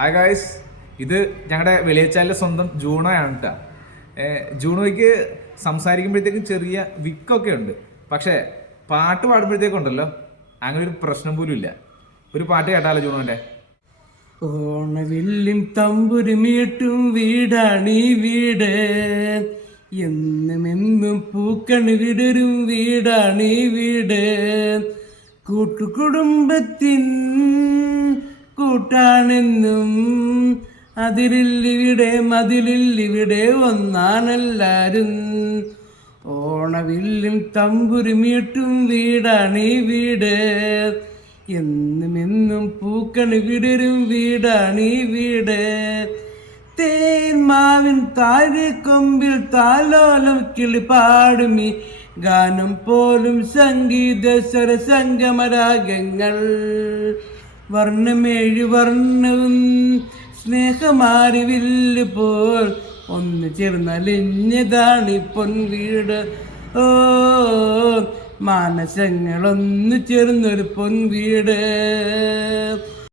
Hi guys, ഇത് ഞങ്ങളുടെ വെളിയച്ചാലിലെ സ്വന്തം ജൂണോയാണ് കേട്ടോ. ജൂണോയ്ക്ക് സംസാരിക്കുമ്പോഴത്തേക്കും ചെറിയ വിക്കൊക്കെ ഉണ്ട്, പക്ഷേ പാട്ട് പാടുമ്പോഴത്തേക്കുണ്ടല്ലോ അങ്ങനെ ഒരു പ്രശ്നം പോലും ഇല്ല. ഒരു പാട്ട് കേട്ടാലോ ജൂണോന്റെ? ഓണവില്ലും തമ്പുരുമീട്ടും വീടാണീ വീട്, എന്നും പൂക്കണി വിടരും വീടാണീ വീട്, കൂട്ടുകുടുംബത്തിൻ കൂട്ടാണെന്നും അതിരില്ലിവിടെ മതിലില്ലിവിടെ ഒന്നാണെല്ലാരും. ഓണവില്ലും തമ്പുരുമീട്ടും വീടാണീ വീട്, എന്നും പൂക്കണി വിടരും വീടാണീ വീട്, തേന്മാവിൻ താഴെ കൊമ്പിൽ താലോലം കിളിപാടുമീ ഗാനം പോലും സംഗീത സ്വരസംഗമരാഗങ്ങൾ, വർണ്ണമേഴ് വർണ്ണവും സ്നേഹമാരിവില്ല് പോൽ ഒന്ന് ചേർന്നലിഞ്ഞതാണി പൊൻവീട്. ഓ മാനസങ്ങളൊന്നു ചേർന്നൊരു പൊൻവീട്.